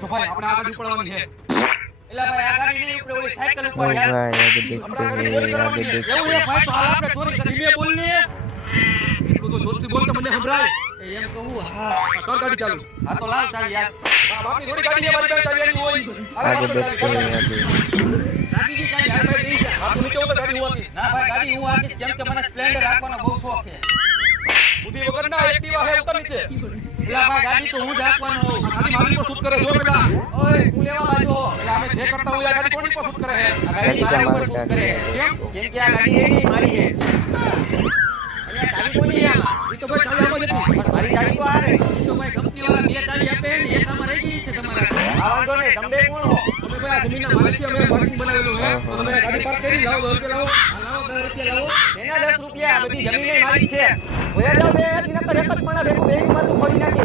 તો ભાઈ આપણે આ ગાડી ઉપાડવાની છે એલા ભાઈ આ ગાડી નહીં ઉપડે ઓલી સાયકલ ओ ઉપર યાર भाई आगे देखते हैं आगे देखते એવું એ ભાઈ તો હાલ આપણે ચોરી કરી મે બોલ ને એટલું તો જોસ્તી બોલ તો મને સંભળાય એમ કહું હા કર ગાડી ચાલુ હા તો લાવ ચાલ યાર બાપની થોડી ગાડી છે મારી પાસે ચાલવાની હોય आगे देखते हैं आगे ગાડી ચાલ યાર ભાઈ બેસી જા આ તું નીચે ઉતર ગાડી હું આકીશ ના ભાઈ ગાડી હું આકીશ કેમ કે મને સ્પ્લેન્ડર રાખવાનો બહુ શોખ છે બુદ્ધિ વગર ના એક્ટિવા હે ઉતર નીચે એલા ભાઈ ગાડી તો હું જ રાખવાનો હોઉં આ ગાડી મારી પર શૂટ કરે જો પેલા ઓય તું લેવા બાજુ હો એટલે અમે જે કરતા હોય આ ગાડી કોની પર શૂટ કરે હે આ ગાડી મારા ઉપર શૂટ કરે કેમ કેમ કે આ ગાડી એની મારી છે અને આ ચાવી કોની છે આમાં ઈ તો ભાઈ ચાલી આમાં જતી પણ મારી ચાવી તો આ રે ઈ તો ભાઈ કંપની વાળા બે ચાવી આપે ને એક આમાં રહી ગઈ છે તમારા આ વાંધો નહીં તમે કોણ હો તમે ભાઈ આ જમીનના માલિક અમે પાર્કિંગ બનાવેલું હે તો તમે આ ગાડી પાર્ક કરી લાવો 10 રૂપિયા લાવો આ લાવો 10 રૂપિયા લાવો એના 10 રૂપિયા બધી જમીને માલિક છે ઓય જાવ બે નકર એક જ મણા ભેગું બેની માથું ફોડી નાખે